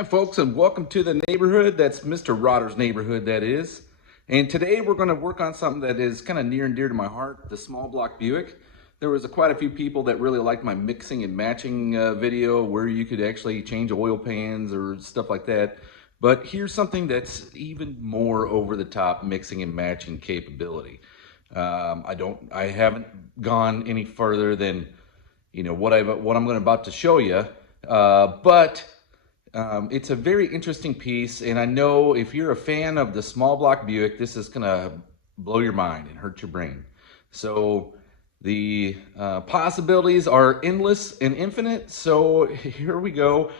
Hi folks, and welcome to the neighborhood. That's Mr. Rodder's neighborhood, that is. And today we're going to work on something that is kind of near and dear to my heart, the Small Block Buick. There was quite a few people that really liked my mixing and matching video where you could actually change oil pans or stuff like that. But here's something that's even more over the top mixing and matching capability. I haven't gone any further than, what I'm about to show you, but it's a very interesting piece, and I know if you're a fan of the Small Block Buick, this is gonna blow your mind and hurt your brain. So the possibilities are endless and infinite, so here we go.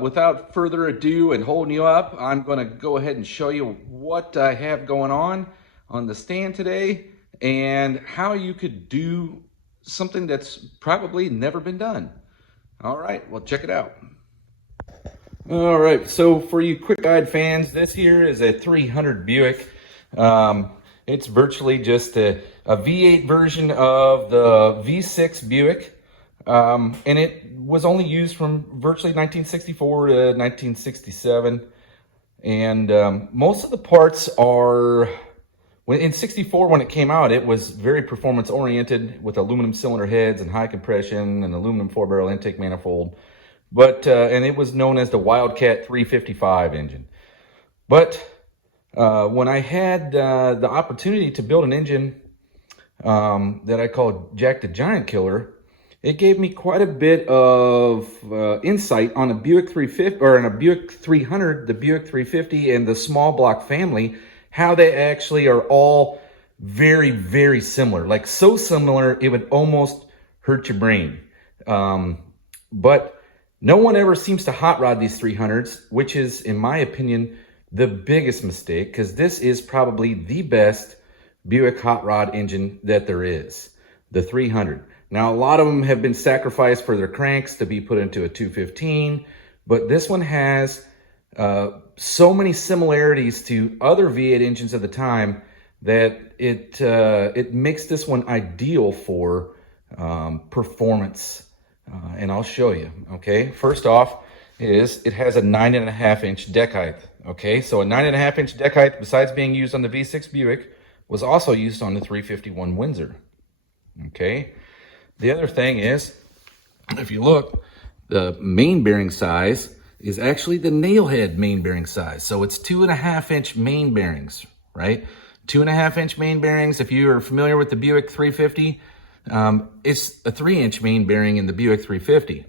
Without further ado and holding you up, I'm gonna go ahead and show you what I have going on the stand today and how you could do something that's probably never been done. All right, well, check it out. All right, so for you quick-eyed fans, this here is a 300 Buick. It's virtually just a V8 version of the V6 Buick, and it was only used from virtually 1964 to 1967. And most of the parts are, in 64 when it came out, it was very performance-oriented with aluminum cylinder heads and high compression and aluminum 4-barrel intake manifold. But and it was known as the Wildcat 355 engine. But when I had the opportunity to build an engine that I called Jack the Giant Killer, it gave me quite a bit of insight on a Buick 350 or on a Buick 300, the Buick 350, and the Small Block family, how they actually are all very, very similar. Like so similar, it would almost hurt your brain. But no one ever seems to hot rod these 300s, which is, in my opinion, the biggest mistake, because this is probably the best Buick hot rod engine that there is, the 300. Now, a lot of them have been sacrificed for their cranks to be put into a 215, but this one has so many similarities to other V8 engines of the time that it makes this one ideal for performance. And I'll show you, okay? First off is it has a 9.5-inch deck height, okay? So a 9.5-inch deck height, besides being used on the V6 Buick, was also used on the 351 Windsor, okay? The other thing is, if you look, the main bearing size is actually the nail head main bearing size. So it's 2.5-inch main bearings, right? 2.5-inch main bearings. If you are familiar with the Buick 350, it's a 3-inch main bearing in the Buick 350,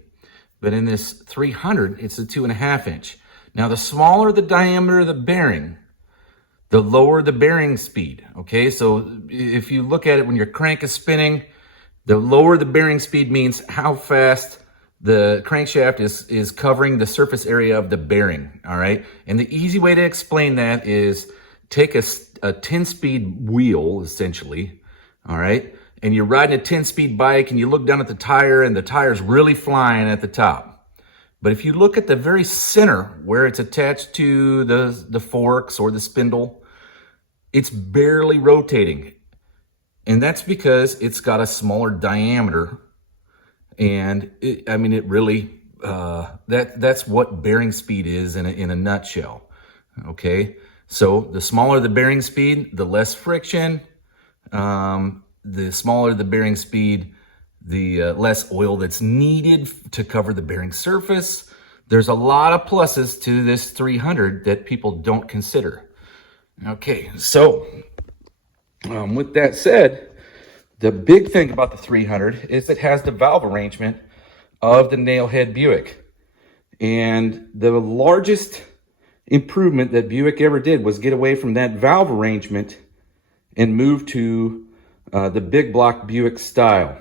but in this 300, it's a 2.5-inch. Now, the smaller the diameter of the bearing, the lower the bearing speed, okay? So if you look at it when your crank is spinning, the lower the bearing speed means how fast the crankshaft is covering the surface area of the bearing, all right? And the easy way to explain that is take a 10-speed wheel, essentially, all right? And you're riding a 10-speed bike and you look down at the tire and the tire's really flying at the top. But if you look at the very center where it's attached to the forks or the spindle, it's barely rotating. And that's because it's got a smaller diameter. And it really, that's what bearing speed is in a nutshell, okay? So the smaller the bearing speed, the less friction, the smaller the bearing speed, the less oil that's needed to cover the bearing surface. There's a lot of pluses to this 300 that people don't consider. Okay, so with that said, the big thing about the 300 is it has the valve arrangement of the nailhead Buick. And the largest improvement that Buick ever did was get away from that valve arrangement and move to the big block Buick style.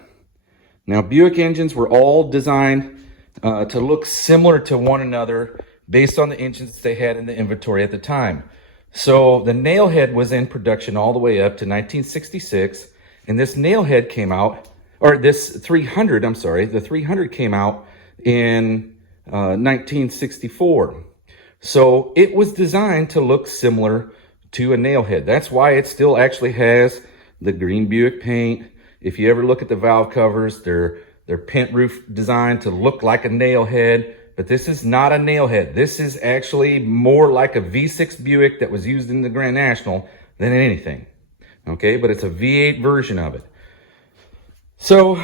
Now, Buick engines were all designed to look similar to one another based on the engines they had in the inventory at the time. So the nailhead was in production all the way up to 1966, and this nailhead came out, or this 300, I'm sorry, the 300 came out in 1964. So it was designed to look similar to a nailhead. That's why it still actually has the green Buick paint. If you ever look at the valve covers, they're pent roof designed to look like a nail head, but this is not a nail head. This is actually more like a V6 Buick that was used in the Grand National than anything. Okay, but it's a V8 version of it. So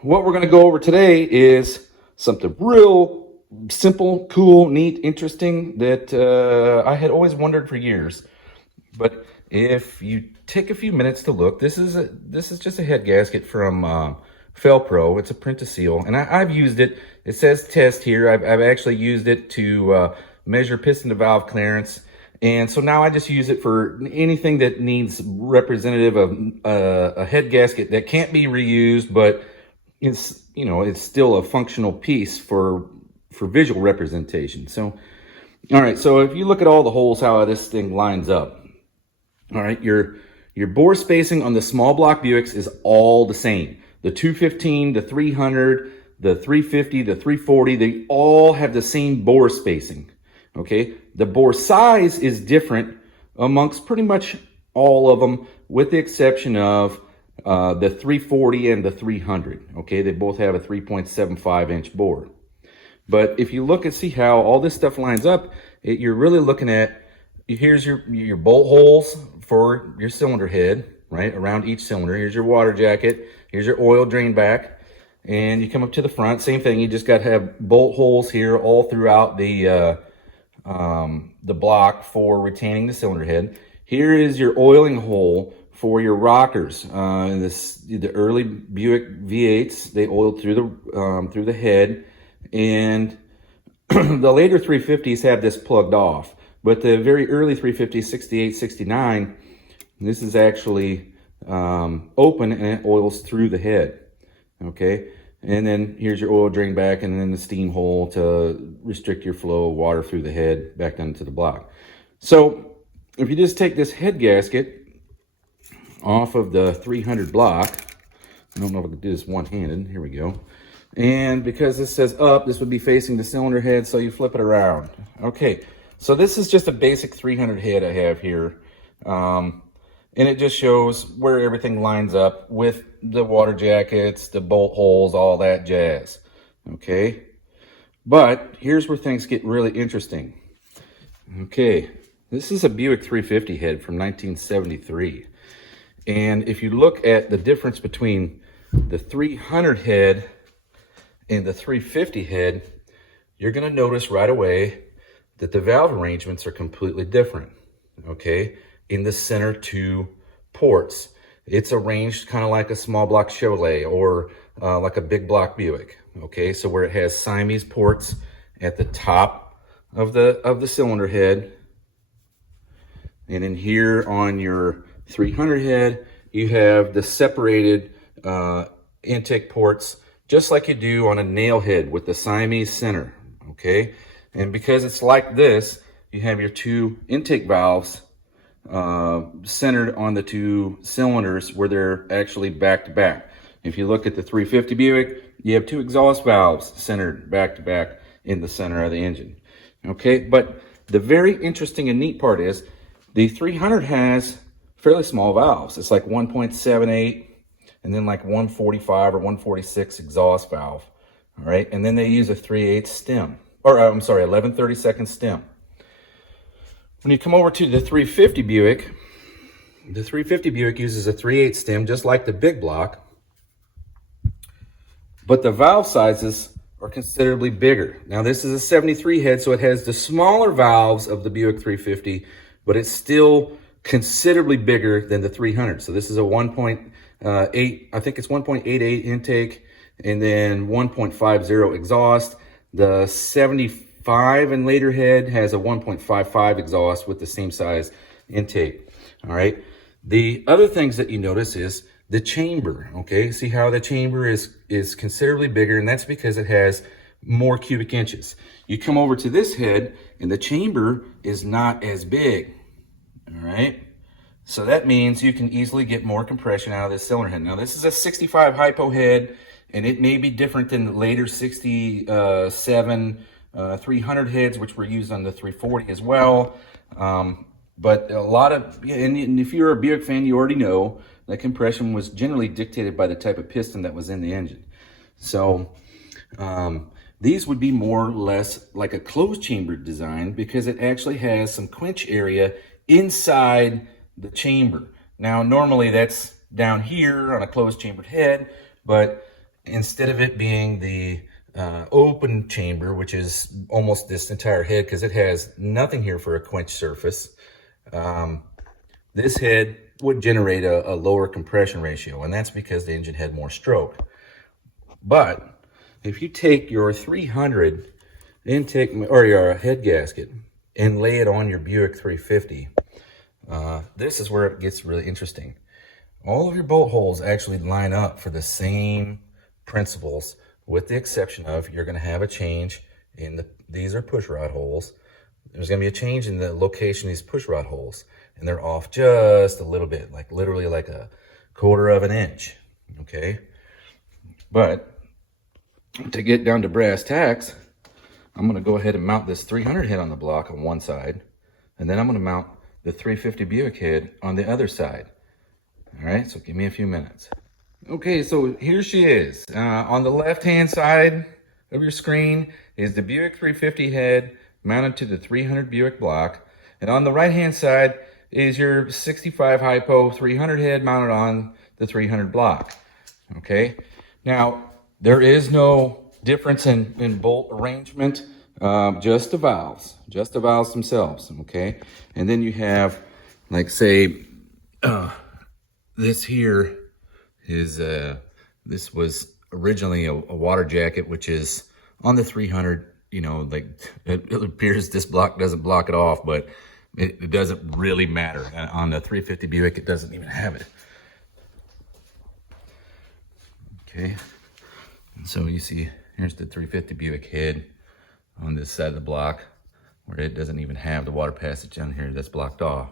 what we're going to go over today is something real simple, cool, neat, interesting that I had always wondered for years. But if you take a few minutes to look, this is just a head gasket from Felpro. It's a print to seal, and I've used it. It says test here. I've actually used it to measure piston to valve clearance, and so now I just use it for anything that needs representative of a head gasket that can't be reused, but it's, you know, it's still a functional piece for visual representation. So, all right. So if you look at all the holes, how this thing lines up. All right, your bore spacing on the small block Buicks is all the same. The 215, the 300, the 350, the 340, they all have the same bore spacing, okay? The bore size is different amongst pretty much all of them, with the exception of the 340 and the 300, okay? They both have a 3.75-inch bore. But if you look and see how all this stuff lines up, you're really looking at, here's your bolt holes for your cylinder head, right, around each cylinder. Here's your water jacket. Here's your oil drain back. And you come up to the front, same thing. You just got to have bolt holes here all throughout the block for retaining the cylinder head. Here is your oiling hole for your rockers. The early Buick V8s, they oiled through the head, and the later 350s have this plugged off. But the very early 350s, 68, 69, this is actually open and it oils through the head, okay? And then here's your oil drain back, and then the steam hole to restrict your flow of water through the head back down to the block. So if you just take this head gasket off of the 300 block, I don't know if I can do this one-handed, here we go. And because this says up, this would be facing the cylinder head, so you flip it around. Okay. So this is just a basic 300 head I have here, and it just shows where everything lines up with the water jackets, the bolt holes, all that jazz, okay? But here's where things get really interesting. Okay, this is a Buick 350 head from 1973, and if you look at the difference between the 300 head and the 350 head, you're going to notice right away that the valve arrangements are completely different, okay? In the center two ports, it's arranged kind of like a small block Chevrolet or like a big block Buick, okay? So where it has Siamese ports at the top of the cylinder head, and then here on your 300 head, you have the separated intake ports, just like you do on a nail head with the Siamese center, okay? And because it's like this, you have your two intake valves centered on the two cylinders where they're actually back to back. If you look at the 350 Buick, you have two exhaust valves centered back to back in the center of the engine. Okay, but the very interesting and neat part is the 300 has fairly small valves. It's like 1.78 and then like 145 or 146 exhaust valve. All right, and then they use a 3/8 stem. Or I'm sorry, 11/32 stem. When you come over to the 350 Buick, the 350 Buick uses a 3/8 stem just like the big block, but the valve sizes are considerably bigger. Now this is a 73 head, so it has the smaller valves of the Buick 350, but it's still considerably bigger than the 300. So this is a 1.8, I think it's 1.88 intake, and then 1.50 exhaust. The 75 and later head has a 1.55 exhaust with the same size intake. All right. The other things that you notice is the chamber. Okay. See how the chamber is considerably bigger, and that's because it has more cubic inches. You come over to this head and the chamber is not as big. All right. So that means you can easily get more compression out of this cylinder head. Now this is a 65 hypo head, and it may be different than the later 67 300 heads, which were used on the 340 as well. But a lot of, and if you're a Buick fan, you already know that compression was generally dictated by the type of piston that was in the engine. So These would be more or less like a closed chamber design because it actually has some quench area inside the chamber. Now, normally that's down here on a closed chambered head, but instead of it being the open chamber, which is almost this entire head because it has nothing here for a quench surface, this head would generate a lower compression ratio, and that's because the engine had more stroke. But if you take your 300 intake or your head gasket and lay it on your Buick 350, this is where it gets really interesting. All of your bolt holes actually line up for the same principles, with the exception of you're going to have a change in these are push rod holes. There's going to be a change in the location of these push rod holes, and they're off just a little bit, like literally like a 1/4 of an inch. Okay, but to get down to brass tacks, I'm going to go ahead and mount this 300 head on the block on one side, and then I'm going to mount the 350 Buick head on the other side. All right, so give me a few minutes. Okay, so here she is. On the left-hand side of your screen is the Buick 350 head mounted to the 300 Buick block, and on the right-hand side is your 65 hypo 300 head mounted on the 300 block. Okay, now there is no difference in bolt arrangement, just the valves themselves, okay? And then you have, like, say, this here is, this was originally a water jacket, which is on the 300, you know, like, it appears this block doesn't block it off, but it doesn't really matter. On the 350 Buick, it doesn't even have it. Okay. So you see, here's the 350 Buick head on this side of the block where it doesn't even have the water passage down here that's blocked off.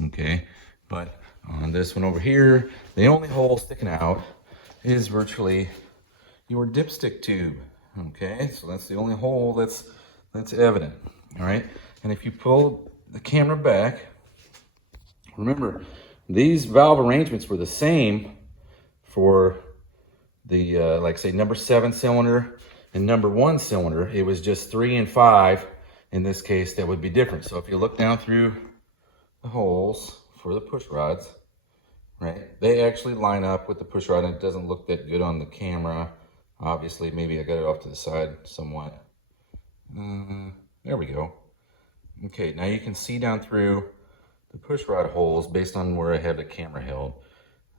Okay, but on this one over here, the only hole sticking out is virtually your dipstick tube. Okay, so that's the only hole that's evident. All right, and if you pull the camera back, remember these valve arrangements were the same for the like say number 7 cylinder and number 1 cylinder. It was just 3 and 5 in this case that would be different. So if you look down through the holes for the push rods, right, they actually line up with the push rod, and it doesn't look that good on the camera. Obviously, maybe I got it off to the side somewhat. There we go. Okay, now you can see down through the push rod holes based on where I have the camera held,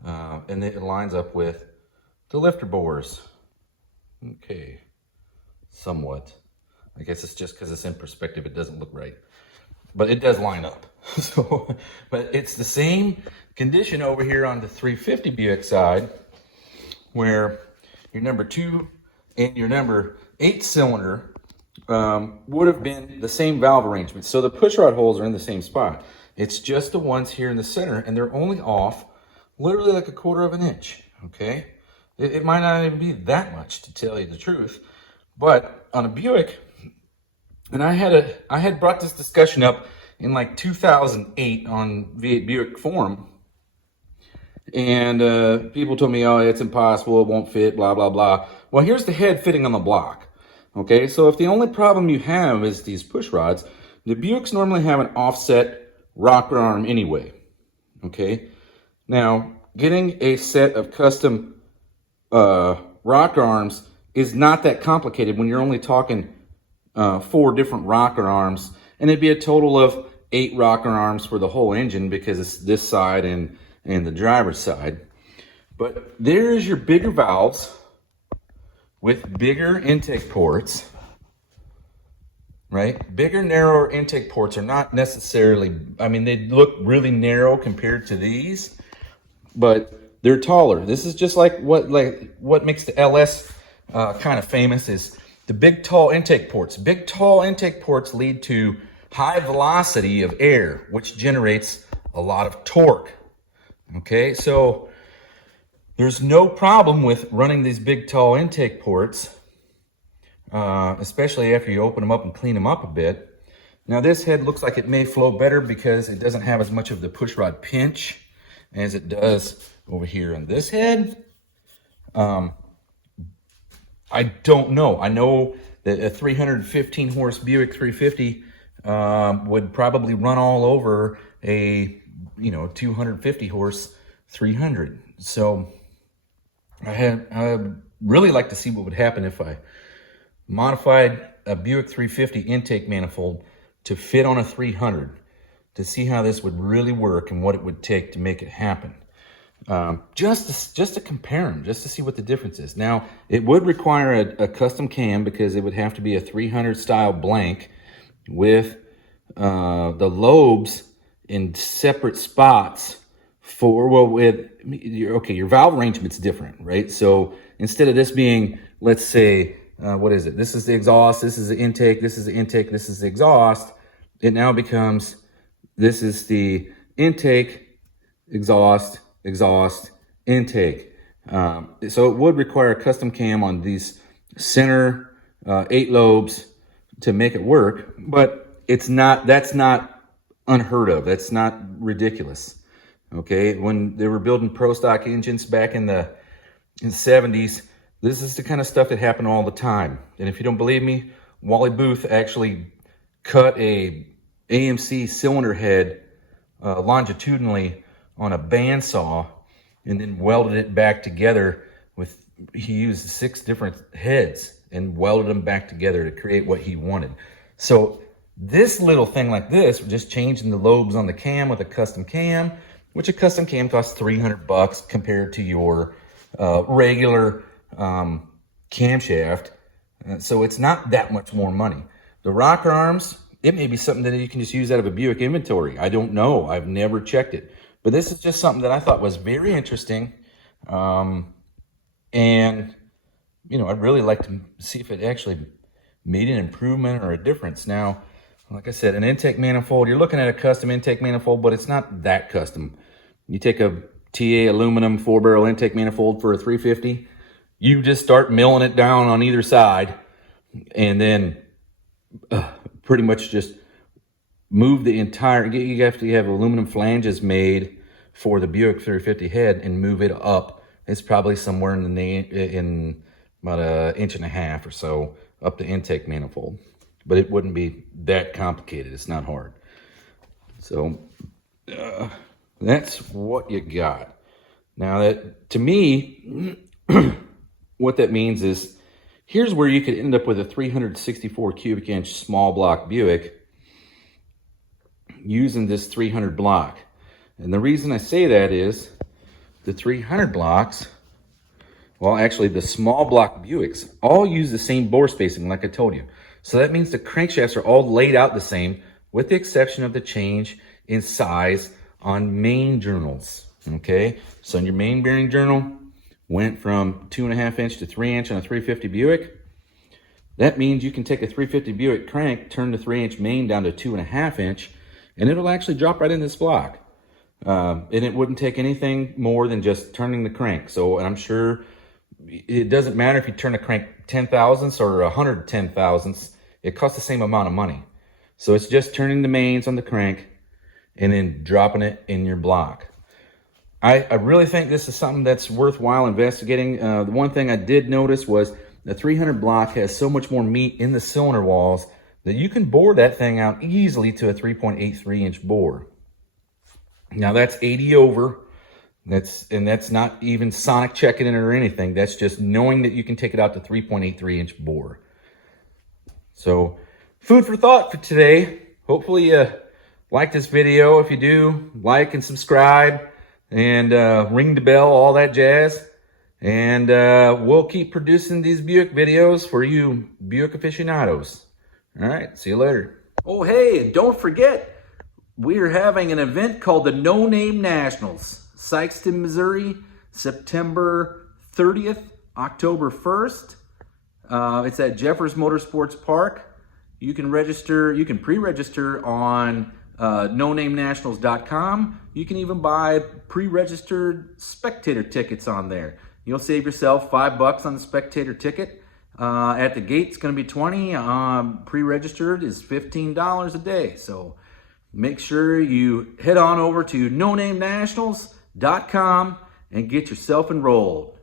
and it lines up with the lifter bores. Okay, somewhat. I guess it's just because it's in perspective, it doesn't look right, but it does line up. So, but it's the same condition over here on the 350 Buick side, where your number 2 and your number 8 cylinder would have been the same valve arrangement. So the push rod holes are in the same spot. It's just the ones here in the center, and they're only off literally like a 1/4 of an inch. Okay. It might not even be that much, to tell you the truth, but on a Buick, and I had brought this discussion up in like 2008 on V8 Buick forum, and people told me, oh, it's impossible, it won't fit, blah blah blah. Well, here's the head fitting on the block. Okay, so if the only problem you have is these push rods, the Buicks normally have an offset rocker arm anyway. Okay, now getting a set of custom rocker arms is not that complicated when you're only talking 4 different rocker arms, and it'd be a total of 8 rocker arms for the whole engine because it's this side and the driver's side. But there's your bigger valves with bigger intake ports, right? Bigger, narrower intake ports are not necessarily, I mean, they look really narrow compared to these, but they're taller. This is just like what makes the LS kind of famous is the big, tall intake ports. Big, tall intake ports lead to high velocity of air, which generates a lot of torque. Okay, so there's no problem with running these big, tall intake ports, especially after you open them up and clean them up a bit. Now this head looks like it may flow better because it doesn't have as much of the push rod pinch as it does over here on this head. I I don't know. I know that a 315 horse Buick 350 would probably run all over a 250 horse 300. So I really like to see what would happen if I modified a Buick 350 intake manifold to fit on a 300, to see how this would really work and what it would take to make it happen. Just to compare them, just to see what the difference is. Now, it would require a custom cam, because it would have to be a 300 style blank with the lobes in separate spots for, your valve arrangement's different, right? So instead of this being, let's say, what is it? This is the exhaust, this is the intake, this is the intake, this is the exhaust. It now becomes, this is the intake, exhaust, exhaust, intake. So it would require a custom cam on these center 8 lobes to make it work, but that's not unheard of. That's not ridiculous. Okay, when they were building pro stock engines back in the 70s, this is the kind of stuff that happened all the time. And if you don't believe me, Wally Booth actually cut a AMC cylinder head longitudinally on a bandsaw and then welded it back together he used 6 different heads and welded them back together to create what he wanted. So this little thing like this, just changing the lobes on the cam with a custom cam, which a custom cam costs $300 compared to your regular camshaft. So it's not that much more money. The rocker arms, it may be something that you can just use out of a Buick inventory. I don't know. I've never checked it. But this is just something that I thought was very interesting. And, I'd really like to see if it actually made an improvement or a difference. Now, like I said, an intake manifold, you're looking at a custom intake manifold, but it's not that custom. You take a TA aluminum 4-barrel intake manifold for a 350, you just start milling it down on either side, and then pretty much just move the entire, you have to have aluminum flanges made for the Buick 350 head and move it up. It's probably somewhere in about 1.5 inches or so up the intake manifold. But it wouldn't be that complicated. It's not hard. So that's what you got. Now, that to me, what that means is, here's where you could end up with a 364 cubic inch small block Buick using this 300 block. And the reason I say that is the 300 blocks, well, actually the small block Buicks all use the same bore spacing, like I told you. So that means the crankshafts are all laid out the same, with the exception of the change in size on main journals. Okay, so in your main bearing journal went from 2.5 inch to 3 inch on a 350 Buick. That means you can take a 350 Buick crank, turn the 3 inch main down to 2.5 inch, and it'll actually drop right in this block. And it wouldn't take anything more than just turning the crank. So, and I'm sure it doesn't matter if you turn a crank 10 thousandths or 110 thousandths, it costs the same amount of money. So it's just turning the mains on the crank and then dropping it in your block. I really think this is something that's worthwhile investigating. The one thing I did notice was the 300 block has so much more meat in the cylinder walls that you can bore that thing out easily to a 3.83 inch bore. Now that's 80 over. That's not even sonic checking it or anything. That's just knowing that you can take it out to 3.83 inch bore. So, food for thought for today. Hopefully you like this video. If you do, like and subscribe and ring the bell, all that jazz. And we'll keep producing these Buick videos for you Buick aficionados. All right, see you later. Oh, hey, and don't forget, we're having an event called the No Name Nationals, Sykeston, Missouri, September 30th, October 1st. It's at Jeffers Motorsports Park. You can pre-register on nonamenationals.com. You can even buy pre-registered spectator tickets on there. You'll save yourself $5 on the spectator ticket. At the gate, it's going to be $20. Pre-registered is $15 a day. So make sure you head on over to nonamenationals.com and get yourself enrolled.